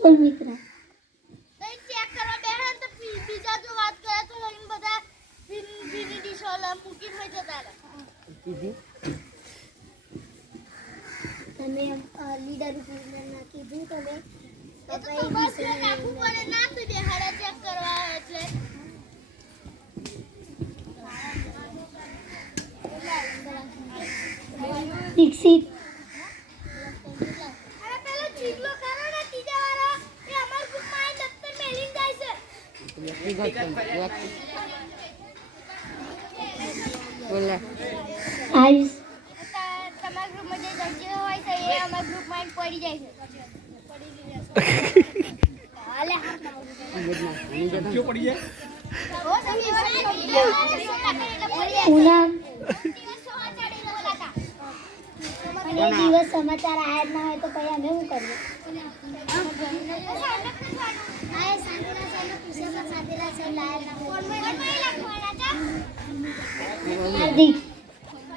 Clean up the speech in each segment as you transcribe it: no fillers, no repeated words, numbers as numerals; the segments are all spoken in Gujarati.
બોલ મિત્ર ચેક કરવા બેઠા તો બીજા જો વાત કરે તો લઈને બધા બીની ડીશોલા મૂકી થઈ જતા તમે લીડર ના કીધું તમે એ તો બસ નાખવું પડે ના તો બેહાડે ચેક કરવા એટલે દીક્ષિત અરે પેલો ચીકલો કરો ને ત્રીજા વાળો એ અમાર ગ્રુપમાં દફતર મેલીને જાય છે બોલા આયુષ તમારા ગ્રુપમાં જે જગ્યા હોય છે એ અમારા ગ્રુપમાં પડી જાય છે હાલે ક્यों पड़ी है ઓ તમે પૂનમ દિવસ સવા ચડી બોલાતા અને એ દિવસ સમાચાર આયા જ ના હોય તો પછી અમે શું કરીએ આય શાંતિલા સાહેબ પૂછે પણ શાંતિલા સાહેબ લાયા ના ફોન માં લખવાના હતા હાર્દિક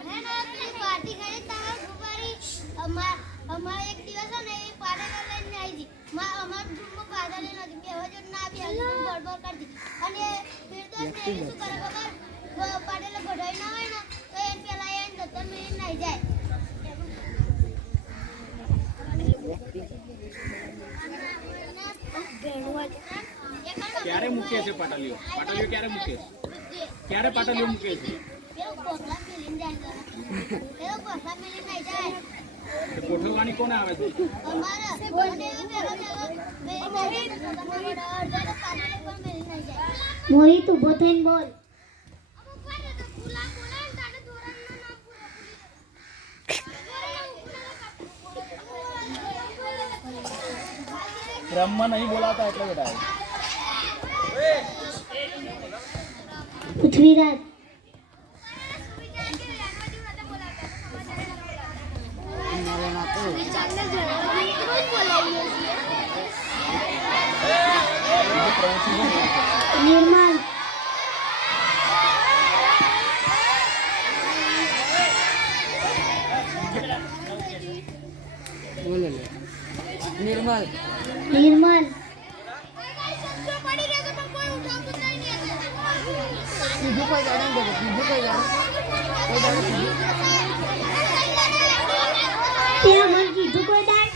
હે ના પેલી પાર્ટી કરી તમારા ગુબારી અમાર એક દિવસ ને એ પાર્ટી લઈને આવી હતી અમાર ગ્રુપમાં પાર્ટી નથી બે વજન ના બી બળબળ કરતી અને ફિરદોસ ને શું કરે ખબર પાર્ટી ગઢાઈ ના હોય ને તો એને પેલા એને દત્તર મેળીને નાઈ જાય ક્યારે મૂકે છે પાટલીઓ ક્યારે મૂકે છે ક્યારે પાટલીઓ મૂકે છે પેલો કોકલા મેલીને જાય પેલો કોકલા મેલીને નાઈ જાય તે ગોઠવવાની કોને આવે છે અમારા અને પેલો મોહિત ઉભો થઈને બોલ ब्रह्मा नहीं बोलाता એટલે બેટા પૃથ્વીરાજ નિર્મલ બોલે નિર્મલ નિર્મલ બીજું કોઈ જાણે બોલો બીજું કોઈ જાણે ત્યાં મને કીધું કોઈ દાડ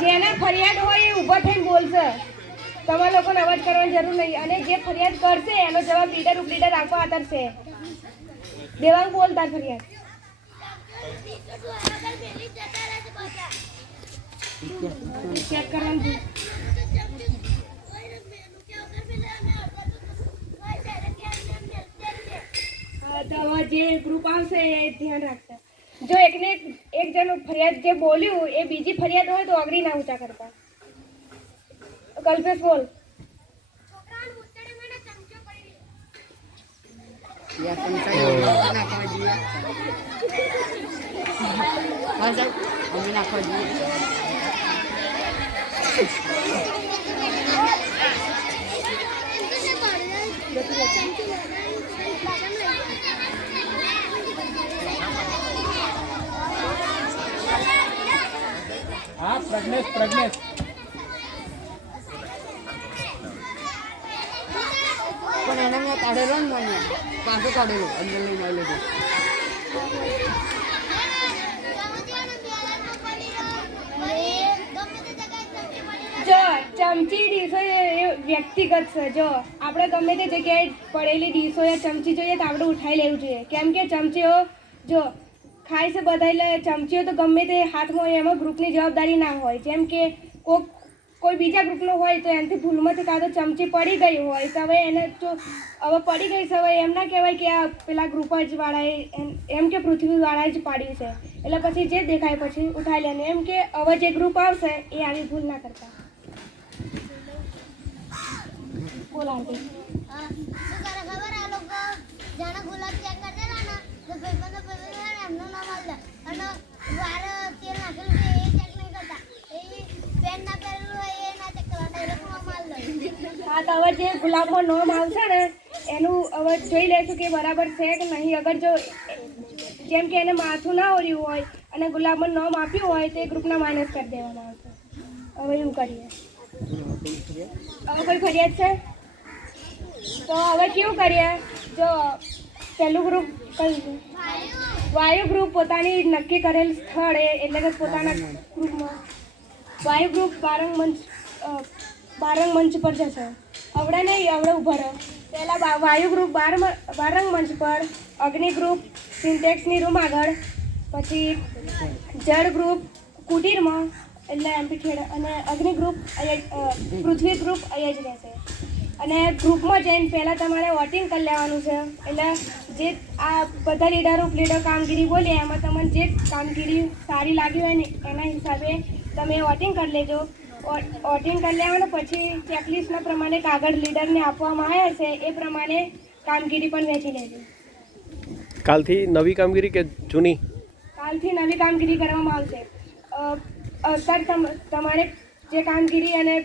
જેને ફરિયાદ હોય એ ઊભા થઈને બોલશે તમારા લોકોને અવાજ કરવાની જરૂર નહીં અને જે ફરિયાદ કરશે એનો જવાબ લીડર ઉપલીડર આપવા આતરશે દેવાંગ બોલ તાર ફરિયાદ ચેક કરવાનું જે ગ્રુપ આવશે એ ધ્યાન રાખતા જો એકને એક જણ ફરિયાદ જે બોલ્યું એ બીજી ફરિયાદ હોય તો અગડી ના ઊંચા કરતા કલ્પેશ બોલ યા કંટાળી નાખવા જોઈએ હા સાહેબ અમે નાખવા જોઈએ हाँ प्रज्ञेश પણ એને મેં કાઢેલો ને મને પાછો કાઢેલો અંદર લઈને આવેલો જો ચમચી ડીશો એ વ્યક્તિગત છે જો આપણે ગમે તે જગ્યાએ પડેલી ડીશો યા ચમચી જોઈએ તો આપણે ઉઠાઈ લેવું જોઈએ કેમ કે ચમચીઓ જો ખાય છે બધા ચમચીઓ તો ગમે તે હાથમાં હોય એમાં ગ્રુપની જવાબદારી ના હોય જેમ કે કોઈ બીજા ગ્રુપનો હોય તો એનાથી ભૂલમાંથી કાં તો ચમચી પડી ગઈ હોય તો હવે એને જો હવે પડી ગઈ છે હવે એમ ના કહેવાય કે આ પેલા ગ્રુપ જ વાળાએ એમ કે પૃથ્વીવાળાએ જ પાડ્યું છે એટલે પછી જે દેખાય પછી ઉઠાઈ લે એમ કે હવે જે ગ્રુપ આવશે એ આવી ભૂલ ના કરતા બોલ આંટી ખબર આ લોકો જાણે ગુલાબ ચેક કરી દેવાના તો ભાઈબંધો એમનું નામ હાલ અને વાર તેલ નાખેલું છે એ ચેક નહીં કરતા એ પેન ના પહેરેલું હોય એ ના ચેક કરવાના હવે જે ગુલાબમાં નામ આવશે ને એનું હવે જોઈ લેશું કે બરાબર છે કે નહીં. અગર જો જેમ કે એને માથું ના ઓર્યું હોય અને ગુલાબમાં નામ આપ્યું હોય તો એ ગ્રુપના માઇનસ કરી દેવામાં આવશે. હવે એવું કરીએ. હવે કોઈ ફરિયાદ છે તો હવે કેવું કરીએ? જો પહેલું ગ્રુપ કયું છે? વાયુ ગ્રુપ પોતાની નક્કી કરેલ સ્થળે એટલે કે પોતાના ગ્રુપમાં વાયુ ગ્રુપ બારંગ મંચ પર જશે. આવડે નહીં, આવડે ઊભા રહો. પહેલાં વાયુ ગ્રુપ બારંગ મંચ પર, અગ્નિ ગ્રુપ સિન્ટેક્સની રૂમ આગળ, પછી જળ ગ્રુપ કુટીરમાં એટલે એમપી ખેડ, અને અગ્નિ ગ્રુપ પૃથ્વી ગ્રુપ અહીંયા જ રહેશે. અને ગ્રુપમાં જઈને પહેલાં તમારે વોટિંગ કરી લેવાનું છે. એટલે જે આ બધા લીડર ઉપલીડર કામગીરી બોલીએ એમાં તમને જે કામગીરી સારી લાગી હોય ને એના હિસાબે તમે વોટિંગ કરી લેજો. વોટિંગ કરી લેવાનું પછી ચેકલિસ્ટના પ્રમાણે કાગળ લીડરને આપવામાં આવ્યા છે એ પ્રમાણે કામગીરી પણ વહેંચી લેજો. કાલથી નવી કામગીરી કે જૂની? કાલથી નવી કામગીરી કરવામાં આવશે. સર તમારે જે કામગીરી અને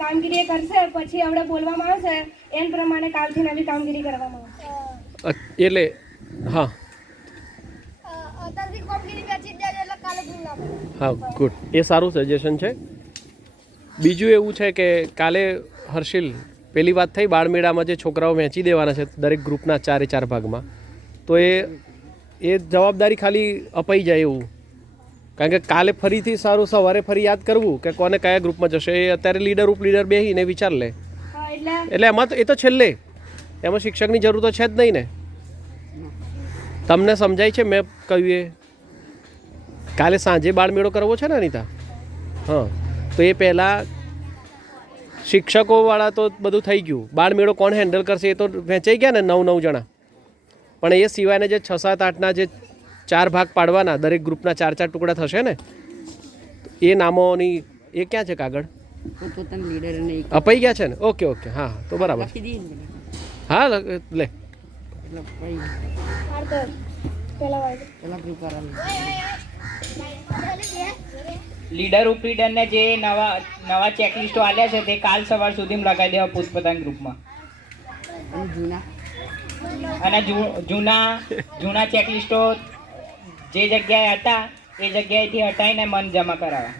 કામગીરી એ કરશે પછી આપણે બોલવામાં આવશે એન પ્રમાણે કાલથી નવી કામગીરી કરવામાં આવશે. એટલે હા હા ગુડ, એ સારું સજેશન છે. બીજું એવું છે કે કાલે હર્ષિલ પેલી વાત થઈ બાળમેળામાં જે છોકરાઓ વહેંચી દેવાના છે દરેક ગ્રુપના 4 ભાગમાં, તો એ જવાબદારી ખાલી અપાઈ જાય એવું. કારણ કે કાલે ફરીથી સારું સવારે ફરી યાદ કરવું કે કોને કયા ગ્રુપમાં જશે એ અત્યારે લીડર ઉપલીડર બેસીને વિચાર લે. એટલે એમાં તો એ તો છેલ્લે એમાં શિક્ષકની જરૂર તો છે જ નહીં ને. તમને સમજાય છે મેં કહ્યું એ? કાલે સાંજે બાળમેળો કરવો છે ને અનિતા? હા, તો એ પહેલાં શિક્ષકોવાળા તો બધું થઈ ગયું. બાળમેળો કોણ હેન્ડલ કરશે એ તો વહેંચાઈ ગયા ને 9 જણા. પણ એ સિવાયના જે 6, 7, 8ના જે 4 ભાગ પાડવાના દરેક ગ્રુપના 4 ટુકડા થશે ને, એ નામોની એ ક્યાં છે કાગળ? પોતાના લીડરને અપાઈ ગયા છે ને? ઓકે ઓકે, હા તો બરાબર. હા લે લીડર ઉપલીડરને જે નવા ચેકલિસ્ટો આલ્યા છે તે કાલ સવાર સુધીમાં લગાવી દેવા પોતપોતાના ગ્રુપમાં. અને જૂના ચેકલિસ્ટો જે જગ્યાએ હતા એ જગ્યાએથી હટાવીને મન જમા કરાવવા.